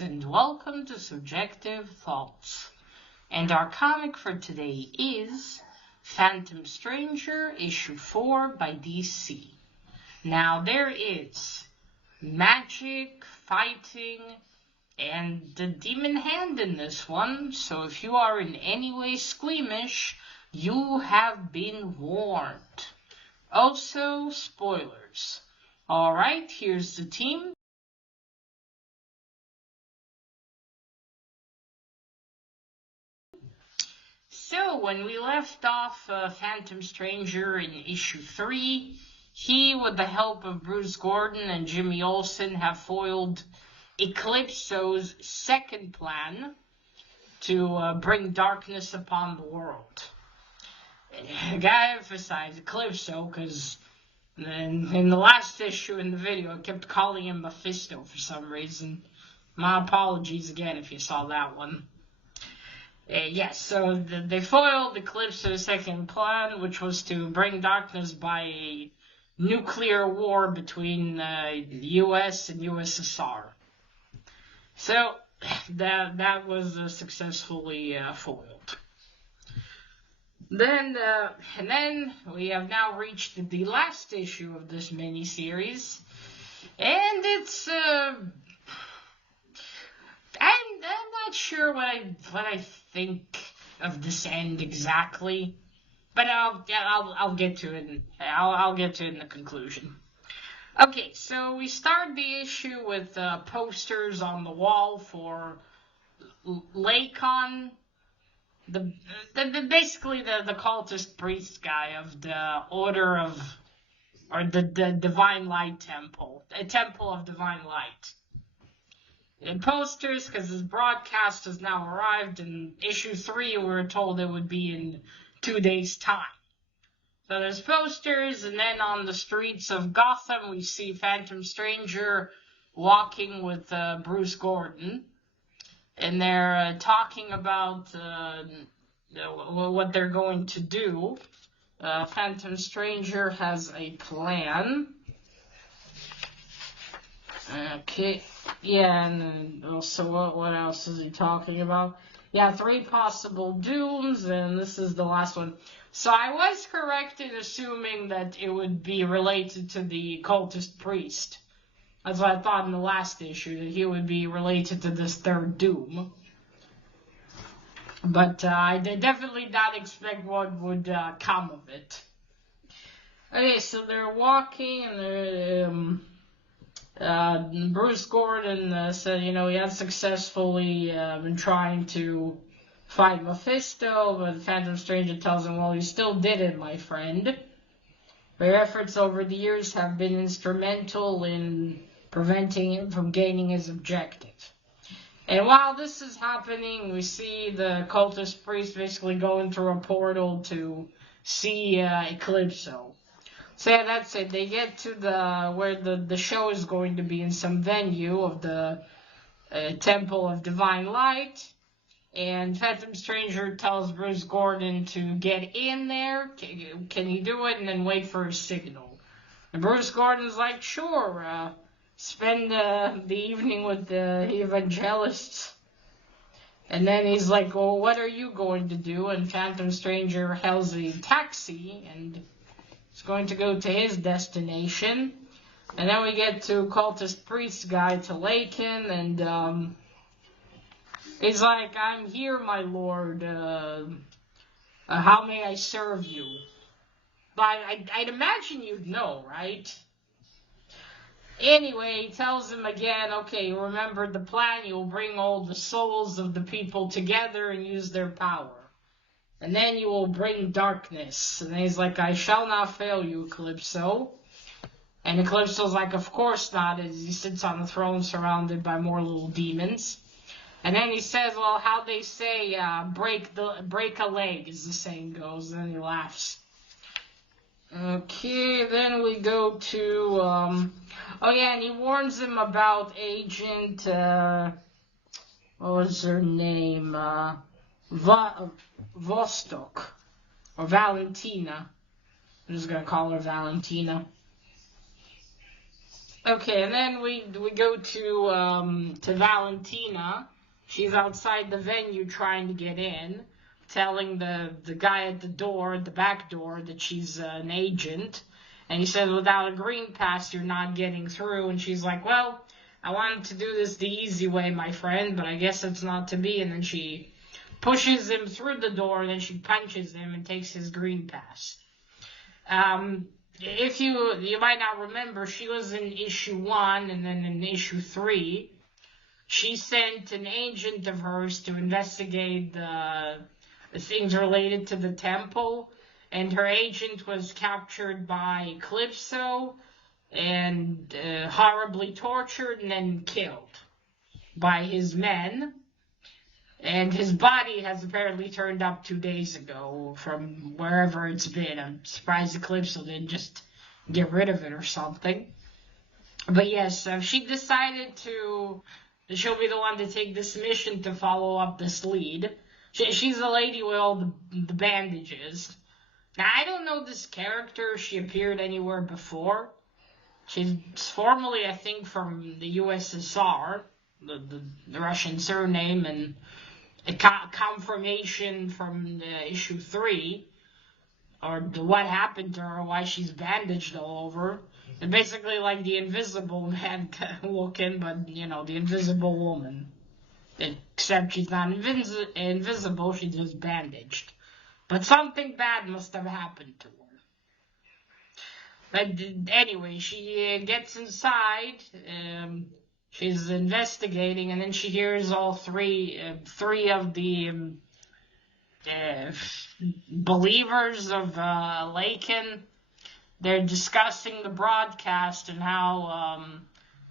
and welcome to Subjective Thoughts. And our comic for today is Phantom Stranger, issue 4 by DC. Now there is magic, fighting, and the demon hand in this one, so if you are in any way squeamish, you have been warned. Also, spoilers. Alright, here's the team. So, when we left off Phantom Stranger in issue 3, he, with the help of Bruce Gordon and Jimmy Olsen, have foiled Eclipso's second plan to bring darkness upon the world. I gotta emphasize Eclipso, because in the last issue in the video, I kept calling him Mephisto for some reason. My apologies again if you saw that one. Yes, so they foiled Eclipso's second plan, which was to bring darkness by a nuclear war between the US and USSR. So, that was successfully foiled. Then we have now reached the last issue of this miniseries, and it's I'm not sure what I think of this end exactly, but I'll get to it. I'll get to it in the conclusion. Okay, so we start the issue with posters on the wall for Lakon, basically the cultist priest guy of the Order of, or the Divine Light Temple, the Temple of Divine Light. In posters, because his broadcast has now arrived. In issue 3, we were told it would be in 2 days' time. So there's posters, and then on the streets of Gotham, we see Phantom Stranger walking with Bruce Gordon. And they're talking about what they're going to do. Phantom Stranger has a plan. Okay, yeah, and also what else is he talking about? Yeah, 3 possible dooms, and this is the last one. So I was correct in assuming that it would be related to the cultist priest. That's what I thought in the last issue, that he would be related to this 3rd doom. But I definitely did not expect what would come of it. Okay, so they're walking, and they're... Bruce Gordon said, he had successfully been trying to fight Mephisto, but Phantom Stranger tells him, well, you still did it, my friend. Your efforts over the years have been instrumental in preventing him from gaining his objective. And while this is happening, we see the cultist priest basically going through a portal to see Eclipso. So yeah, that's it. They get to where the show is going to be, in some venue of the Temple of Divine Light, and Phantom Stranger tells Bruce Gordon to get in there. Can he do it? And then wait for a signal. And Bruce Gordon's like, sure. Spend the evening with the evangelists. And then he's like, well, what are you going to do? And Phantom Stranger hails a taxi and is going to go to his destination. And then we get to cultist priest guy, to Lakon, and he's like, I'm here, my lord. How may I serve you? But I'd imagine you'd know, right? Anyway, he tells him again, okay, you remembered the plan. You'll bring all the souls of the people together and use their power. And then you will bring darkness. And he's like, I shall not fail you, Eclipso. And Eclipso's like, of course not, as he sits on the throne surrounded by more little demons. And then he says, well, how they say, break a leg, as the saying goes. And then he laughs. Okay, then we go to, oh yeah, and he warns him about Agent, what was her name, Vostok, or Valentina. I'm just gonna call her Valentina. Okay, and then we go to Valentina. She's outside the venue trying to get in, telling the guy at the door, at the back door, that she's an agent. And he says, without a green pass, you're not getting through. And she's like, well, I wanted to do this the easy way, my friend, but I guess it's not to be. And then she pushes him through the door, and then she punches him and takes his green pass. If you might not remember, she was in issue 1 and then in issue 3. She sent an agent of hers to investigate the things related to the temple, and her agent was captured by Calypso and horribly tortured and then killed by his men. And his body has apparently turned up 2 days ago from wherever it's been. I'm surprised Calypso didn't just get rid of it or something. But yes, she decided she'll be the one to take this mission to follow up this lead. She's the lady with all the bandages. Now, I don't know this character. She appeared anywhere before. She's formerly, I think, from the USSR, the Russian surname, and a confirmation from issue 3, or what happened to her, why she's bandaged all over. And basically like the Invisible Man looking, but, the Invisible Woman. Except she's not invisible, she's just bandaged. But something bad must have happened to her. But anyway, she gets inside, she's investigating, and then she hears all three of the believers of Laken. They're discussing the broadcast and how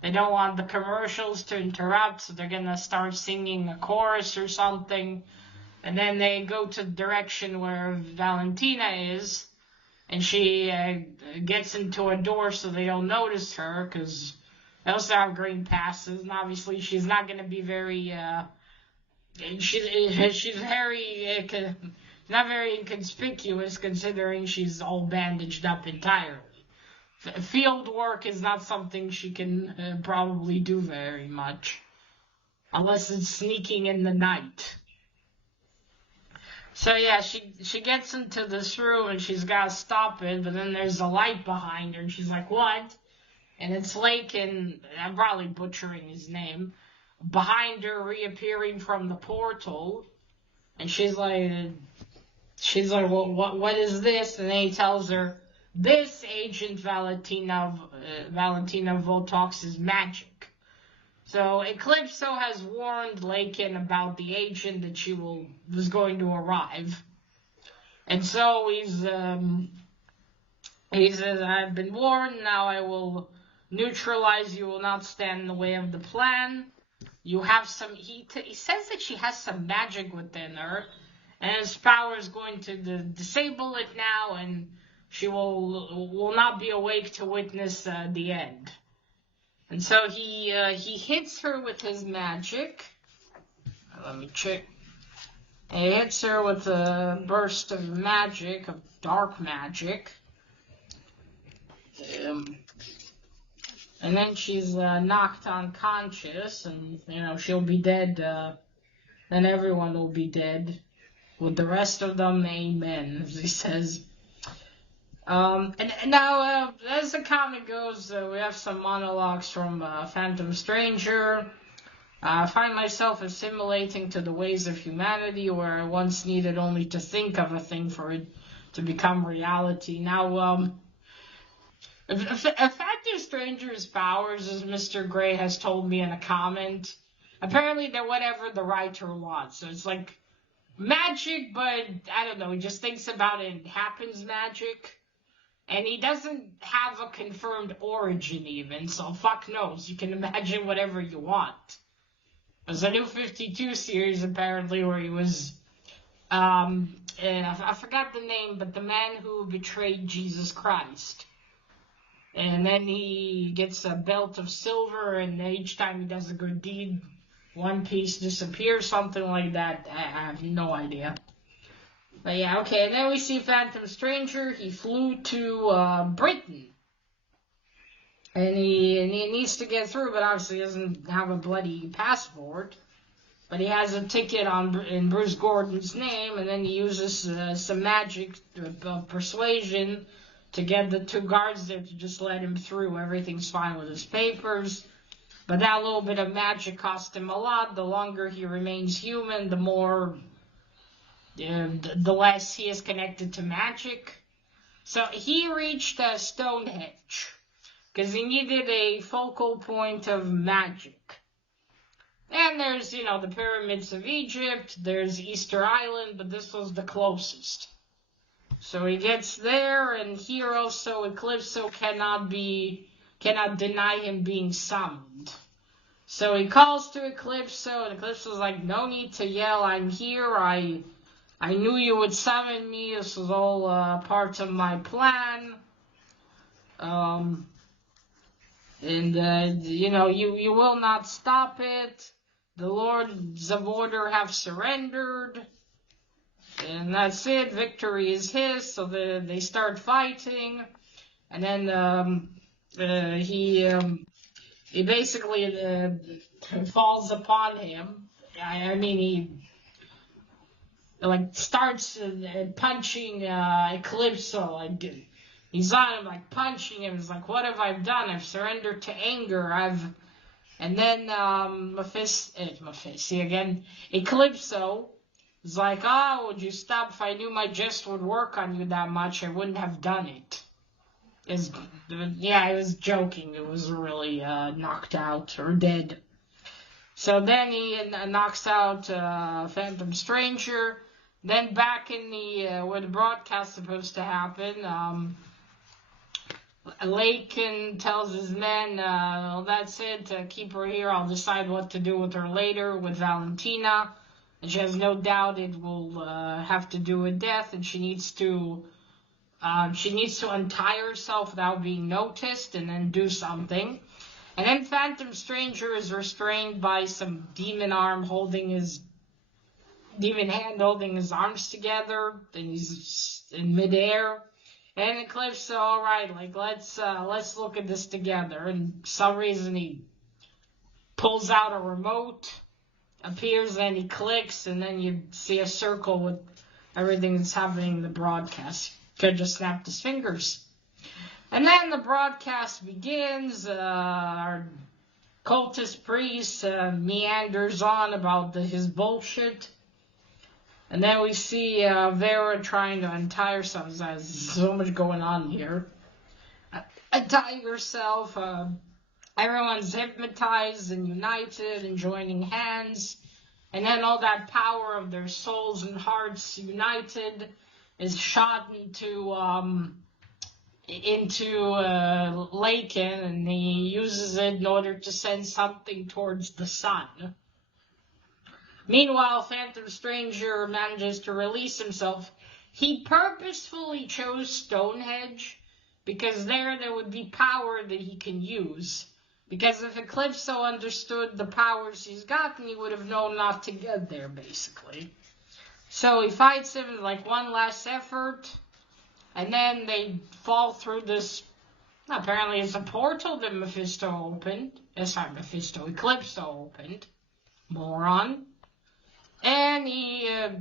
they don't want the commercials to interrupt, so they're gonna start singing a chorus or something. And then they go to the direction where Valentina is, and she gets into a door so they don't notice her, because they also have green passes, and obviously she's not going to be very, she's very, not very inconspicuous, considering she's all bandaged up entirely. Field work is not something she can probably do very much, unless it's sneaking in the night. So yeah, she gets into this room and she's got to stop it, but then there's a light behind her and she's like, what? And it's Laken, I'm probably butchering his name, behind her reappearing from the portal. And she's like, well, what is this? And then he tells her, this Agent Valentina Voltox is magic. So Eclipso has warned Laken about the agent that she was going to arrive. And so he says, I've been warned, now I will neutralize you, will not stand in the way of the plan. You have some, he says that she has some magic within her, and his power is going to disable it now, and she will not be awake to witness the end. And so he hits her with his magic. Let me check. He hits her with a burst of magic, of dark magic. And then she's knocked unconscious, and, she'll be dead. Then everyone will be dead. With the rest of them, amen, as he says. And now, as the comic goes, we have some monologues from Phantom Stranger. I find myself assimilating to the ways of humanity, where I once needed only to think of a thing for it to become reality. Now, Phantom Stranger's powers, as Mr. Gray has told me in a comment, apparently they're whatever the writer wants. So it's like magic, but I don't know, he just thinks about it and happens magic. And he doesn't have a confirmed origin even, so fuck knows. You can imagine whatever you want. There's a new 52 series apparently where he was, and I forgot the name, but the man who betrayed Jesus Christ. And then he gets a belt of silver, and each time he does a good deed, one piece disappears, something like that. I have no idea. But yeah, okay, and then we see Phantom Stranger. He flew to Britain. And he needs to get through, but obviously he doesn't have a bloody passport. But he has a ticket in Bruce Gordon's name, and then he uses some magic persuasion to get the 2 guards there to just let him through. Everything's fine with his papers. But that little bit of magic cost him a lot. The longer he remains human, the less he is connected to magic. So he reached Stonehenge because he needed a focal point of magic. And there's, the pyramids of Egypt, there's Easter Island, but this was the closest. So he gets there, and here also Eclipso cannot deny him being summoned. So he calls to Eclipso, and Eclipso's like, no need to yell, I'm here, I knew you would summon me, this was all part of my plan. You will not stop it. The Lords of Order have surrendered. And that's it. Victory is his. So they start fighting. And then he basically falls upon him. He starts punching Eclipso. He's on him, punching him. He's like, what have I done? I've surrendered to anger. And then Eclipso is like, would you stop? If I knew my jest would work on you that much, I wouldn't have done it. I was joking. It was really knocked out or dead. So then he knocks out Phantom Stranger. Then back in where the broadcast is supposed to happen, Lakin tells his men, that's it, keep her here, I'll decide what to do with her later with Valentina. And she has no doubt it will have to do with death, and she needs to untie herself without being noticed and then do something. And then Phantom Stranger is restrained by some demon hand holding his arms together, and he's in midair. And Eclipse, all right, let's look at this together. And for some reason he pulls out a remote, appears, and he clicks, and then you see a circle with everything that's happening in the broadcast. Could just snapped his fingers. And then the broadcast begins. Our cultist priest meanders on about his bullshit. And then we see Vera trying to untie herself. There's so much going on here. Untie herself. Everyone's hypnotized and united and joining hands. And then all that power of their souls and hearts united is shot into Lakin, and he uses it in order to send something towards the sun. Meanwhile, Phantom Stranger manages to release himself. He purposefully chose Stonehenge because there would be power that he can use. Because if Eclipso understood the powers he's gotten, he would have known not to get there, basically. So he fights him one last effort, and then they fall through this. Apparently, it's a portal that Eclipso opened. Moron. And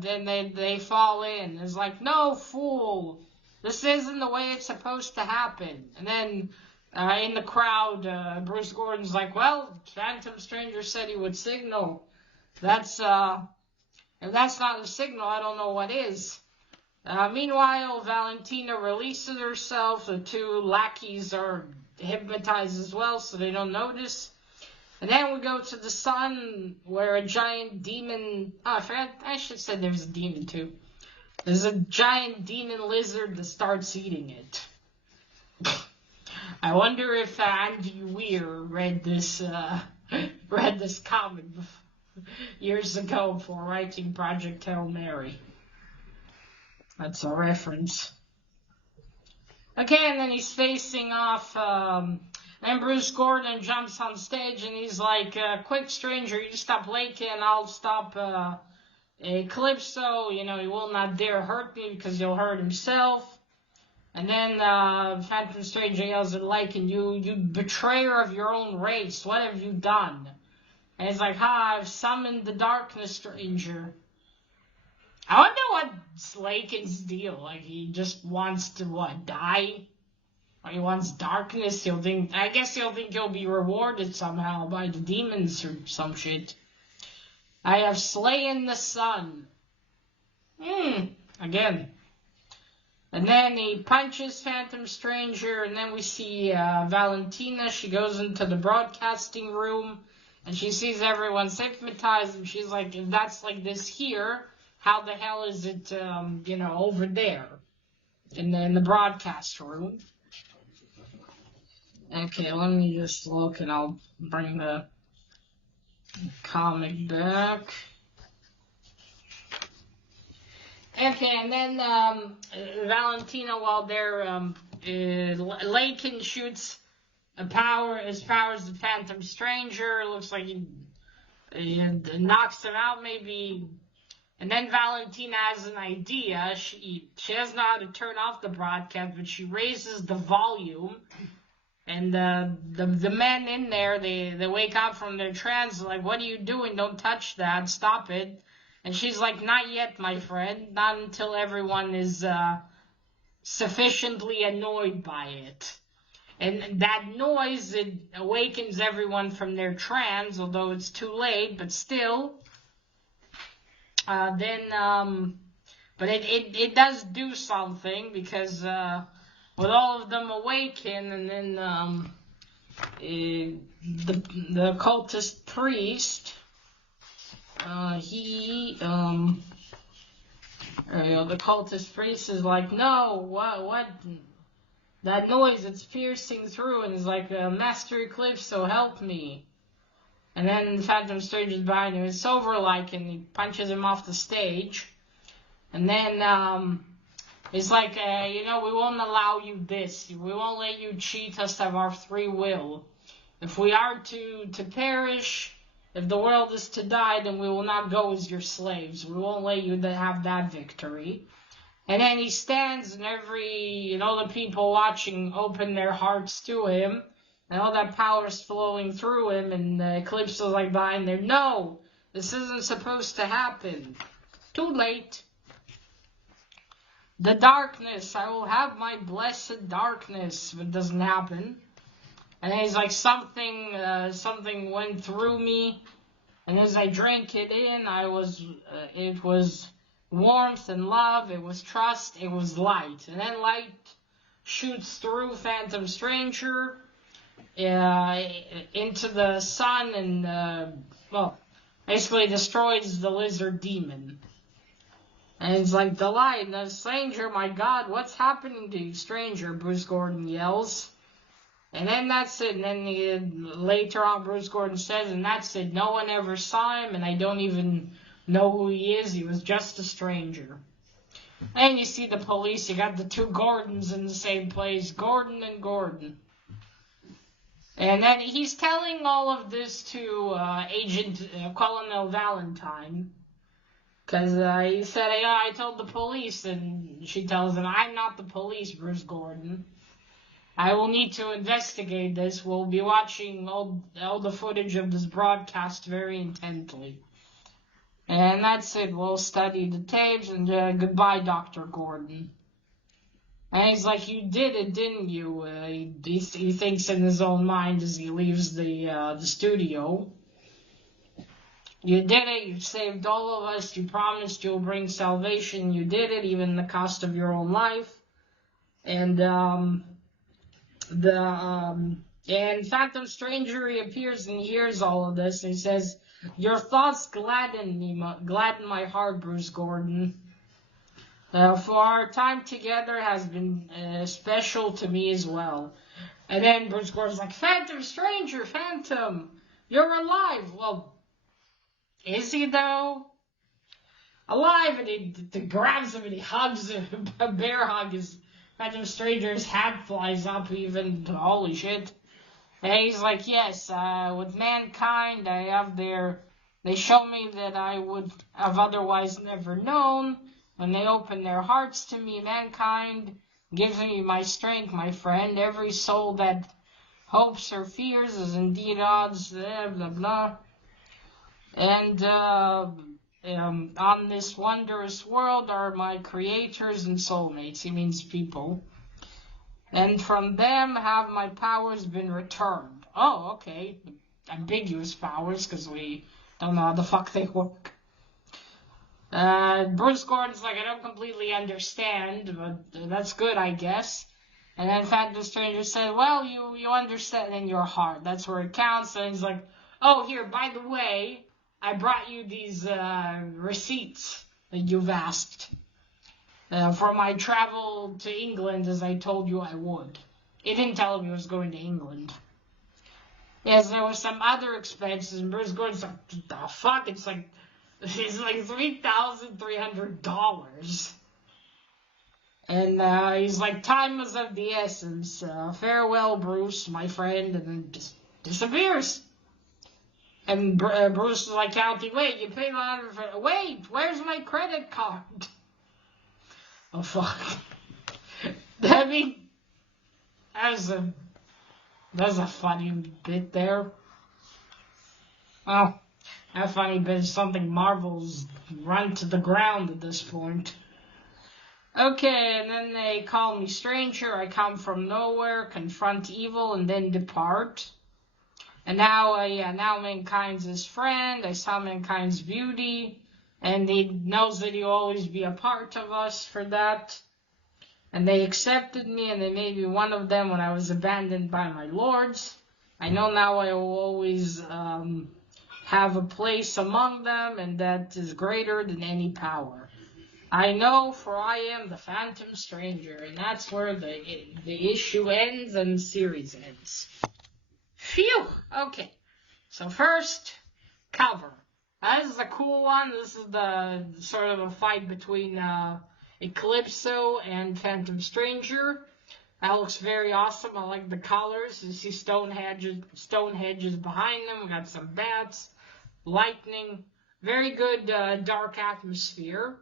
then they fall in. It's like, no, fool! This isn't the way it's supposed to happen. And then in the crowd, Bruce Gordon's like, well, Phantom Stranger said he would signal. If that's not a signal, I don't know what is. Meanwhile, Valentina releases herself. The 2 lackeys are hypnotized as well, so they don't notice. And then we go to the sun, where a giant demon... I should say there's a demon, too. There's a giant demon lizard that starts eating it. I wonder if Andy Weir read this comic years ago before writing Project Hail Mary. That's a reference. Okay, and then he's facing off... Then Bruce Gordon jumps on stage and he's like, quick, stranger, you stop Lakin, I'll stop Eclipso. He will not dare hurt me because he'll hurt himself. And then Phantom Stranger yells at Lycan, you betrayer of your own race, what have you done? And he's like, I've summoned the Darkness Stranger. I wonder what's Lycan's deal. Like, he just wants to, die? Or he wants darkness? I guess he'll think he'll be rewarded somehow by the demons or some shit. I have slain the sun. Again. And then he punches Phantom Stranger, and then we see Valentina. She goes into the broadcasting room, and she sees everyone hypnotized, and she's like, if that's like this here, how the hell is it, over there in the broadcast room? Okay, let me just look, and I'll bring the comic back. Okay, and then Valentina, while they're Lycan shoots as far as the Phantom Stranger. Looks like he knocks him out, maybe. And then Valentina has an idea. She doesn't know how to turn off the broadcast, but she raises the volume. And the men in there, they wake up from their trance, like, what are you doing? Don't touch that. Stop it. And she's like, not yet, my friend. Not until everyone is sufficiently annoyed by it. And that noise, it awakens everyone from their trance, although it's too late, but still. But it does do something, because with all of them awaken, and then the cultist priest, the cultist priest is like, no, what, that noise, it's piercing through, and he's like, Master Eclipse, so help me. And then Phantom Stranger's behind him, it's over-like, and he punches him off the stage. And then, it's like, we won't allow you this. We won't let you cheat us of our free will. If we are to perish, if the world is to die, then we will not go as your slaves. We won't let you have that victory. And then he stands, and the people watching open their hearts to him, and all that power is flowing through him, and Eclipse is like behind there, no, this isn't supposed to happen. Too late. The darkness, I will have my blessed darkness, but it doesn't happen. And then he's like, something went through me, and as I drank it in, it was warmth and love, it was trust, it was light. And then light shoots through Phantom Stranger, into the sun, and, basically destroys the lizard demon. And it's like, the light, the stranger, my God, what's happening to you, stranger? Bruce Gordon yells. And then that's it. And then later on, Bruce Gordon says, and that's it. No one ever saw him, and I don't even know who he is. He was just a stranger. And you see the police. You got the two Gordons in the same place, Gordon and Gordon. And then he's telling all of this to Colonel Valentine. Because he said, I told the police, and she tells him, I'm not the police, Bruce Gordon. I will need to investigate this. We'll be watching all the footage of this broadcast very intently. And that's it. We'll study the tapes, and goodbye, Dr. Gordon. And he's like, you did it, didn't you? He thinks in his own mind as he leaves the studio. You did it, you saved all of us, you promised you'll bring salvation, you did it, even the cost of your own life. And Phantom Stranger reappears and hears all of this, and he says, your thoughts gladden my heart, Bruce Gordon. For our time together has been special to me as well. And then Bruce Gordon's like, Phantom Stranger, Phantom, you're alive. Well, is he, though? Alive, and he grabs him and he hugs him. A bear hug. Phantom Stranger's hat flies up even. Holy shit. And he's like, yes, with mankind, they show me that I would have otherwise never known. When they open their hearts to me, mankind, Give me my strength, my friend. Every soul that hopes or fears is indeed odds, blah, blah. And on this wondrous world are my creators and soulmates. He means people. And from them have my powers been returned. Oh, okay. Ambiguous powers, because we don't know how the fuck they work. Bruce Gordon's like, I don't completely understand, but that's good, I guess. And then Phantom Stranger said, well, you understand in your heart. That's where it counts. And he's like, oh, here, by the way, I brought you these receipts that you've asked for my travel to England, as I told you I would. He didn't tell him he was going to England. Yes, there were some other expenses, and Bruce Gordon's like, the fuck? It's like $3,300. And he's like, time is of the essence. Farewell, Bruce, my friend, and then just disappears. And Bruce is like, counting, wait, you paid $100 wait, where's my credit card? Oh, fuck. I mean, that's a funny bit there. Well, that funny bit is something Marvel's run to the ground at this point. Okay, and then they call me stranger. I come from nowhere, confront evil, and then depart. And now, now mankind's his friend. I saw mankind's beauty. And he knows that he'll always be a part of us for that. And they accepted me, and they made me one of them when I was abandoned by my lords. I know now I will always have a place among them, and that is greater than any power. I know, for I am the Phantom Stranger, and that's where the issue ends and the series ends. Phew! Okay, so first, cover. This is a cool one. This is the sort of a fight between Eclipso and Phantom Stranger. That looks very awesome. I like the colors. You see Stonehenge behind them. We got some bats, lightning. Very good dark atmosphere.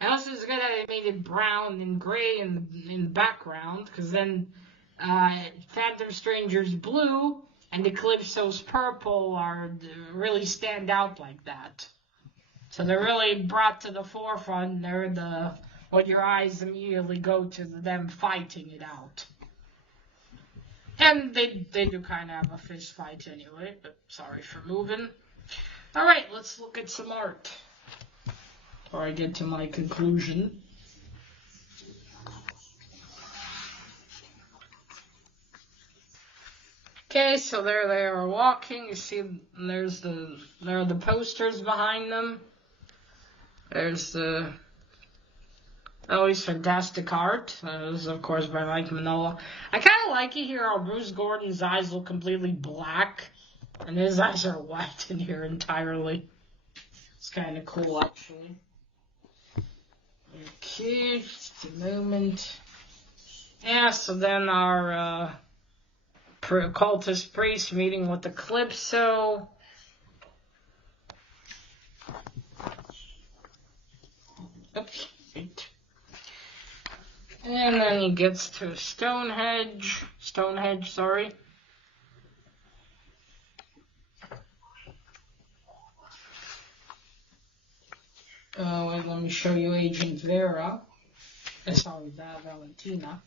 And also it's good that they made it brown and gray in the background, because then Phantom Stranger's blue and Eclipso's purple really stand out like that. So they're really brought to the forefront. They're what your eyes immediately go to them fighting it out. And they do kind of have a fist fight anyway, but sorry for moving. Alright, let's look at some art before I get to my conclusion. Okay, so there they are walking. You see, there are the posters behind them. There's always fantastic art. This is, of course, by Mike Mignola. I kind of like it here how Bruce Gordon's eyes look completely black, and his eyes are white in here entirely. It's kind of cool, actually. Okay, just a moment. Yeah, so then our cultist priest meeting with Eclipso. Oops, wait. And then he gets to Stonehenge, sorry. Wait, let me show you Agent Vera. Sorry, Valentina.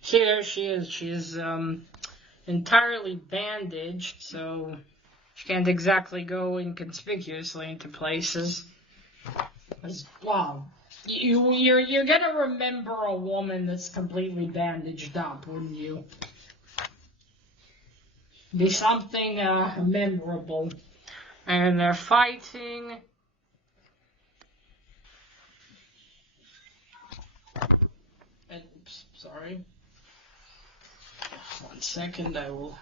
Here she is. She is entirely bandaged, so she can't exactly go inconspicuously into places. Wow. You're gonna remember a woman that's completely bandaged up, wouldn't you? Be something memorable. And they're fighting. And, oops, sorry. 1 second, I will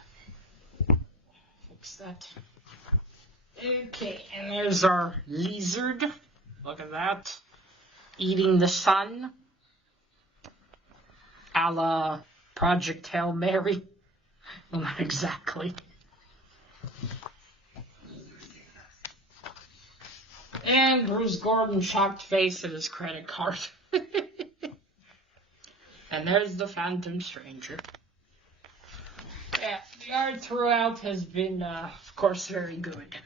fix that. Okay, and there's our lizard. Look at that. Eating the sun. A la Project Hail Mary. Well, not exactly. And Bruce Gordon shocked face at his credit card. And there's the Phantom Stranger. Yeah, the art throughout has been, of course, very good.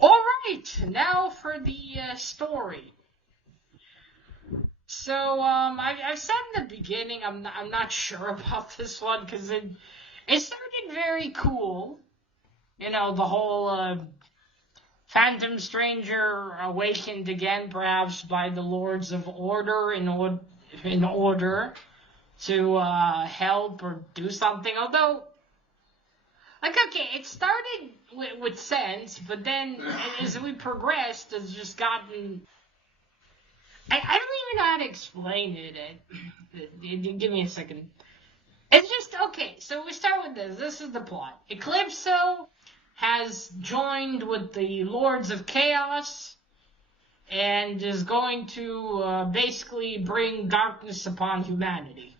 Alright, now for the story. So, I said in the beginning, I'm not sure about this one, because it started very cool. You know, the whole, Phantom Stranger awakened again, perhaps by the Lords of Order in order to help or do something. Although, like, okay, it started with sense, but then as we progressed, it's just gotten. I don't even know how to explain it. Give me a second. It's just, okay, so we start with this. This is the plot. Eclipso has joined with the Lords of Chaos and is going to basically bring darkness upon humanity.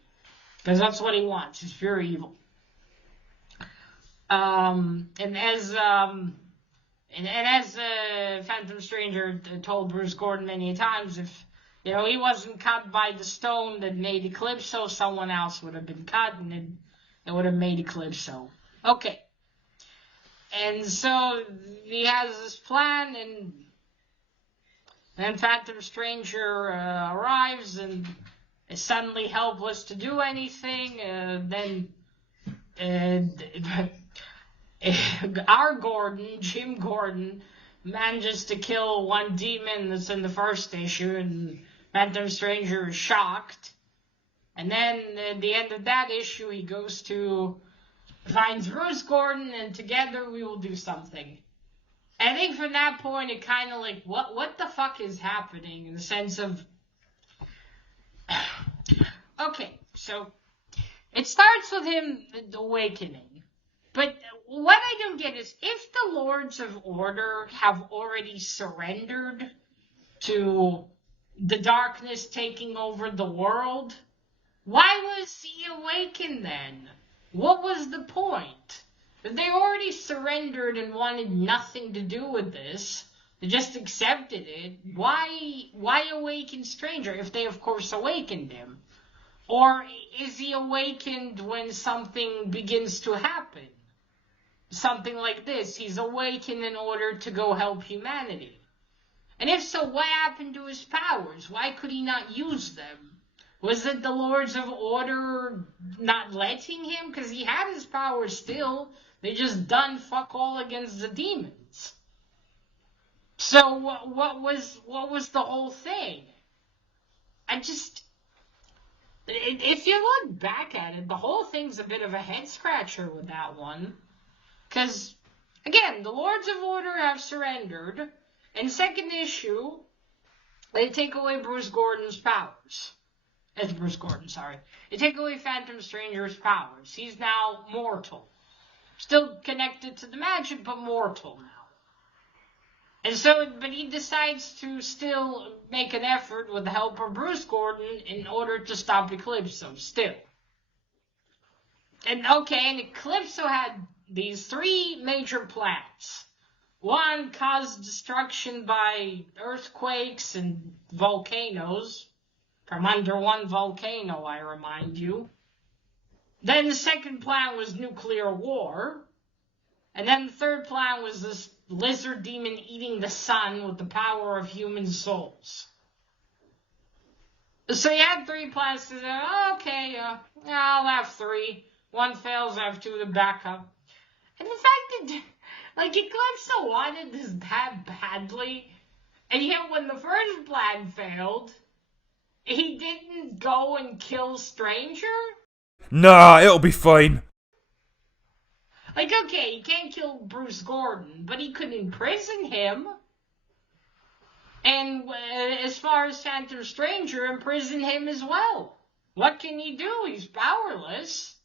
Because that's what he wants. He's pure evil. And as Phantom Stranger told Bruce Gordon many times, if he wasn't cut by the stone that made Eclipso, someone else would have been cut, and it would have made Eclipso. Okay. And so he has this plan, and then Phantom Stranger arrives and is suddenly helpless to do anything. Then our Gordon, Jim Gordon, manages to kill one demon that's in the first issue, and Phantom Stranger is shocked. And then at the end of that issue, he goes to finds Bruce Gordon, and together we will do something. And I think from that point, it kind of like, what the fuck is happening, in the sense of, okay, so it starts with him awakening. But what I don't get is, if the Lords of Order have already surrendered to the darkness taking over the world, why was he awakened then? What was the point? If they already surrendered and wanted nothing to do with this, they just accepted it, why awaken Stranger, if they of course awakened him? Or is he awakened when something begins to happen? Something like this, he's awakened in order to go help humanity. And if so, what happened to his powers? Why could he not use them? Was it the Lords of Order not letting him? Because he had his powers still. They just done fuck all against the demons. So what was the whole thing? If you look back at it, the whole thing's a bit of a head scratcher with that one. Because, again, the Lords of Order have surrendered. In second issue, they take away Bruce Gordon's powers. Bruce Gordon, sorry. They take away Phantom Stranger's powers. He's now mortal. Still connected to the magic, but mortal now. And so, but he decides to still make an effort with the help of Bruce Gordon in order to stop Eclipso, still. And Eclipso had these three major plans. One caused destruction by earthquakes and volcanoes. From under one volcano, I remind you. Then the second plan was nuclear war. And then the third plan was this lizard demon eating the sun with the power of human souls. So you had three plans to say, I'll have three. One fails, I have two to back up. And the fact that, Eclipso wanted this that badly, and yet when the first plan failed, he didn't go and kill Stranger? Nah, it'll be fine. He can't kill Bruce Gordon, but he could imprison him. And as far as Phantom Stranger, imprison him as well. What can he do? He's powerless.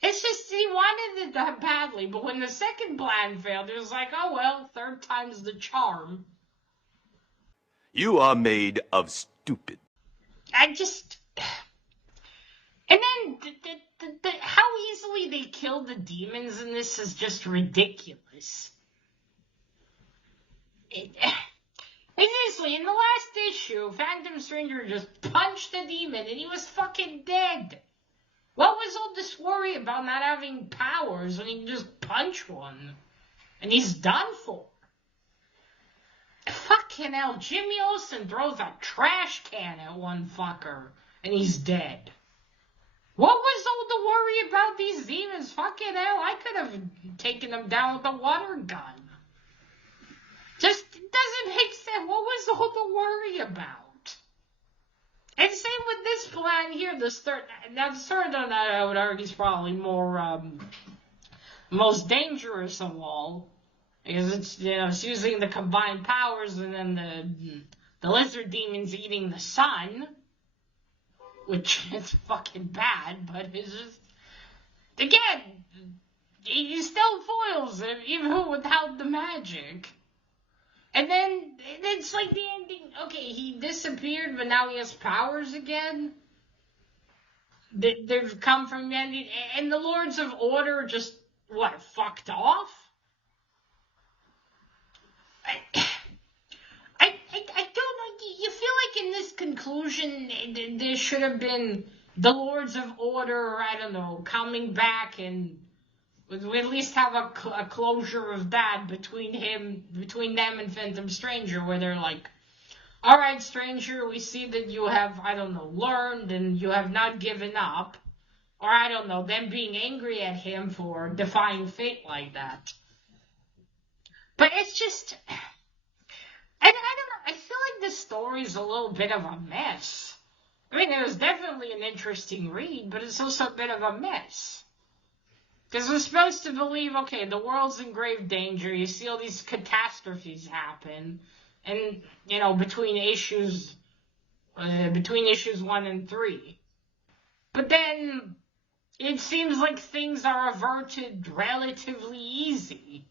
It's just, he wanted it that badly, but when the second plan failed, it was like, oh well, third time's the charm. You are made of stupid. And then, how easily they kill the demons in this is just ridiculous. It is seriously, in the last issue, Phantom Stranger just punched the demon and he was fucking dead. What was all this worry about not having powers when he can just punch one? And he's done for. Fucking hell, Jimmy Olsen throws a trash can at one fucker and he's dead. What was all the worry about these demons? Fucking hell, I could have taken them down with a water gun. Just, it doesn't make sense. What was all the worry about? And same with this plan here, the third. Now the third one, I would argue, is probably more, most dangerous of all. Because it's, it's using the combined powers and then the lizard demon's eating the sun. Which is fucking bad, but it's just, again, he still foils him, even without the magic. And then, it's like the ending, okay, he disappeared, but now he has powers again. They've come from the ending, and the Lords of Order just, fucked off? I don't, you feel like in this conclusion, there should have been the Lords of Order, I don't know, coming back and we at least have a closure of that between them and Phantom Stranger, where they're like, alright, Stranger, we see that you have, I don't know, learned and you have not given up. Or, I don't know, them being angry at him for defying fate like that. But it's just, I don't know, I feel like this story's a little bit of a mess. I mean, it was definitely an interesting read, but it's also a bit of a mess. Because we're supposed to believe, okay, the world's in grave danger, you see all these catastrophes happen, and, between issues 1 and 3. But then, it seems like things are averted relatively easy.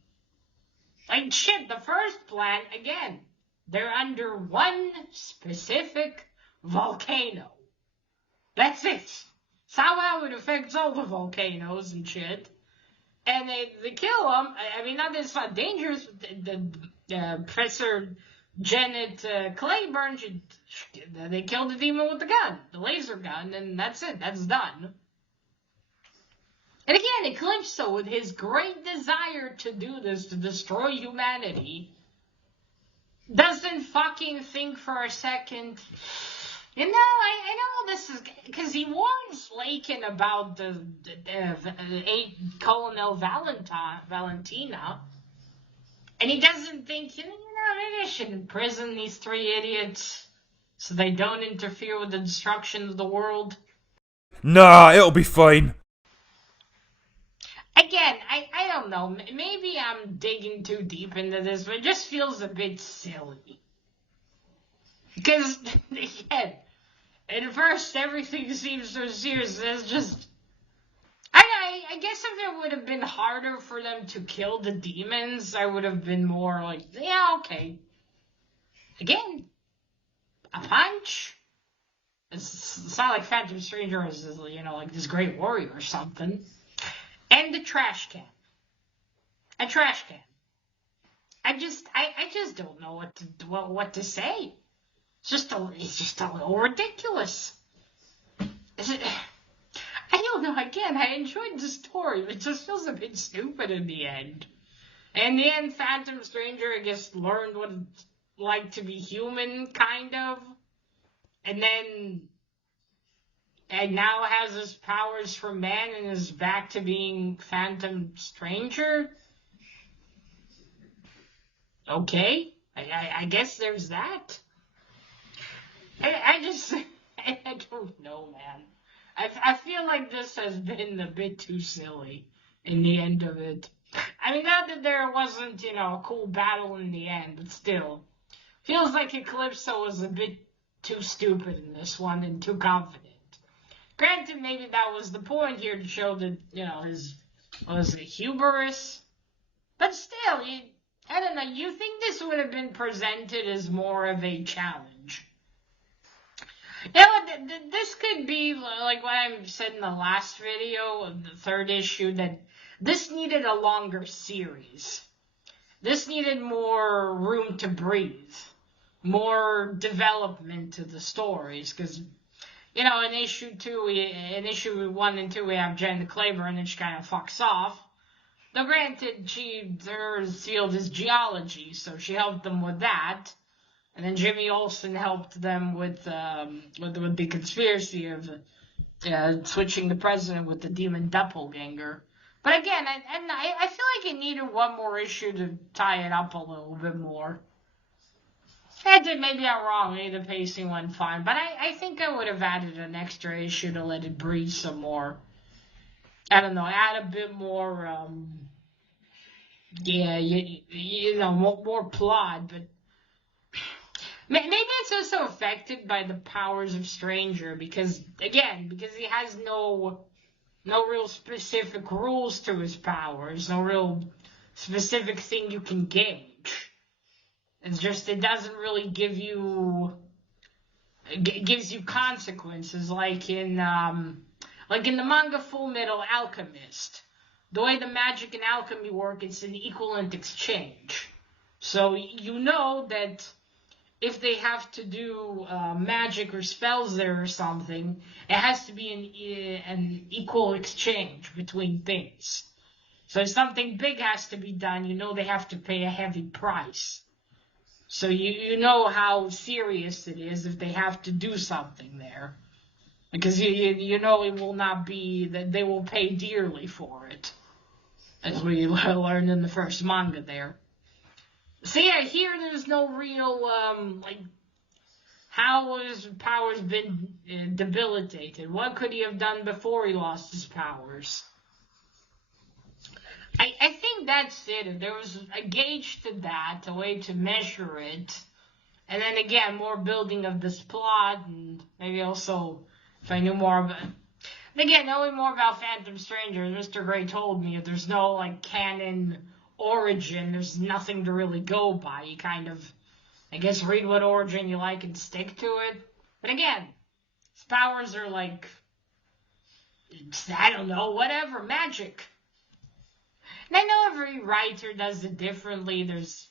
Like, shit, the first plan, again, they're under one specific volcano. That's it. Somehow it affects all the volcanoes and shit. And they kill them. I mean, not that it's not dangerous. Professor Janet Clayburn, they killed the demon with the gun, the laser gun, and that's it. That's done. And again, Eclipso, with his great desire to do this, to destroy humanity, doesn't fucking think for a second. I know this is, because he warns Lakin about the Colonel Valentina, and he doesn't think, maybe I should imprison these 3 idiots so they don't interfere with the destruction of the world. Nah, it'll be fine. Again, I don't know, maybe I'm digging too deep into this, but it just feels a bit silly. Because, again, at first everything seems so serious, it's just, I guess if it would have been harder for them to kill the demons, I would have been more like, yeah, okay. Again, a punch? It's not like Phantom Stranger is, like this great warrior or something. And the trash can. A trash can. I just don't know what to say. It's just a little ridiculous. I don't know, again, I enjoyed the story, but it just feels a bit stupid in the end. And in the end, Phantom Stranger, I guess, learned what it's like to be human, kind of. And now has his powers from man and is back to being Phantom Stranger. Okay, I guess there's that. I don't know, man. I feel like this has been a bit too silly in the end of it. I mean, not that there wasn't, a cool battle in the end, but still. Feels like Eclipso was a bit too stupid in this one and too confident. Granted, maybe that was the point here to show that, his hubris? But still, I don't know, you think this would have been presented as more of a challenge? This could be, like what I said in the last video of the 3rd issue, that this needed a longer series. This needed more room to breathe. more development to the stories, because, you know, in issue 1 and 2, we have Jen Claver, and then she kind of fucks off. Now, granted, her field is geology, so she helped them with that. And then Jimmy Olsen helped them with the conspiracy of switching the president with the demon doppelganger. But again, I feel like it needed one more issue to tie it up a little bit more. Maybe I'm wrong, maybe the pacing went fine, but I think I would have added an extra issue to let it breathe some more. I don't know, add a bit more, more plot, but maybe it's also affected by the powers of Stranger, because he has no real specific rules to his powers, no real specific thing you can gauge. It's just, it doesn't really gives you consequences, like in the manga Full Metal Alchemist. The way the magic and alchemy work, it's an equivalent exchange. So you know that if they have to do magic or spells there or something, it has to be an equal exchange between things. So if something big has to be done, you know they have to pay a heavy price. So you know how serious it is if they have to do something there. Because you know it will not be, that they will pay dearly for it. As we learned in the first manga there. So yeah, here there's no real, how his powers been debilitated? What could he have done before he lost his powers? I think that's it. There was a gauge to that, a way to measure it. And then again, more building of this plot, and maybe also, if I knew more about... Again, knowing more about Phantom Stranger, as Mr. Gray told me, if there's no, canon origin, there's nothing to really go by. You kind of, I guess, read what origin you like and stick to it. But again, his powers are I don't know, whatever, magic. And I know every writer does it differently. There's,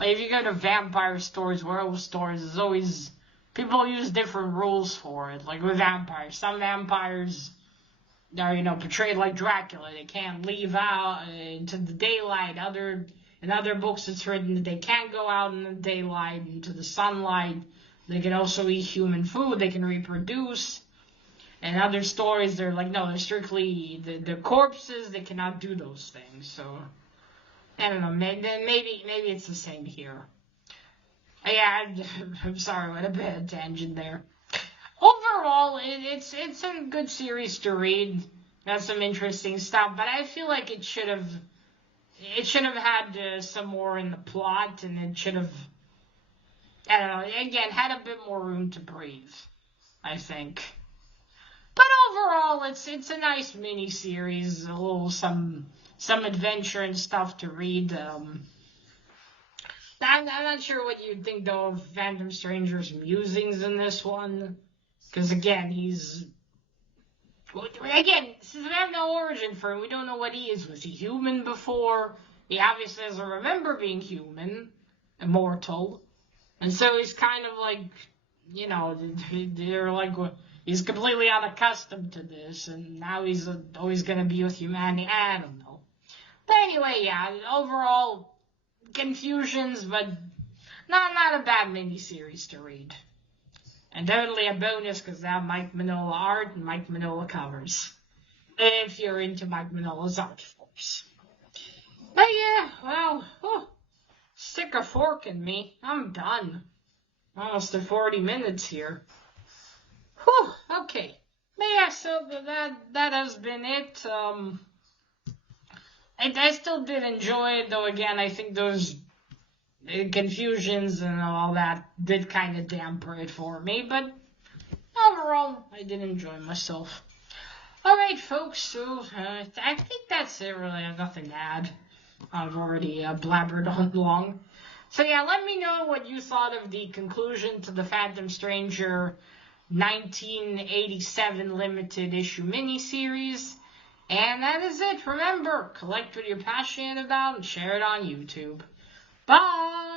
if you go to vampire stories, werewolf stories, there's always, people use different rules for it. Like with vampires, some vampires are, portrayed like Dracula. They can't leave out into the daylight. In other books, it's written that they can't go out in the daylight, into the sunlight. They can also eat human food. They can reproduce. And other stories, they're no, they're strictly the corpses. They cannot do those things. So I don't know. Maybe it's the same here. Yeah, I'm sorry, what a bad tangent there. Overall, it's a good series to read. That's some interesting stuff, but I feel like it should have had some more in the plot, and it should have, I don't know, again, had a bit more room to breathe, I think. But overall, it's a nice mini-series, a little some adventure and stuff to read. I'm not sure what you'd think, though, of Phantom Stranger's musings in this one. Because, again, since we have no origin for him, we don't know what he is. Was he human before? He obviously doesn't remember being human, immortal. And so he's kind of he's completely unaccustomed to this, and now he's always going to be with humanity. I don't know. But anyway, yeah, overall, confusions, but not a bad miniseries to read. And totally a bonus because they have Mike Mignola art and Mike Mignola covers. If you're into Mike Mignola's art, of course. But yeah, well, stick a fork in me. I'm done. Almost at 40 minutes here. Whew, okay. But yeah, so that has been it. I still did enjoy it, though again, I think those confusions and all that did kind of damper it for me, but overall, I did enjoy myself. Alright, folks, so I think that's it, really. I have nothing to add. I've already blabbered on long. So yeah, let me know what you thought of the conclusion to the Phantom Stranger 1987 limited issue miniseries. And that is it. Remember, collect what you're passionate about and share it on YouTube. Bye!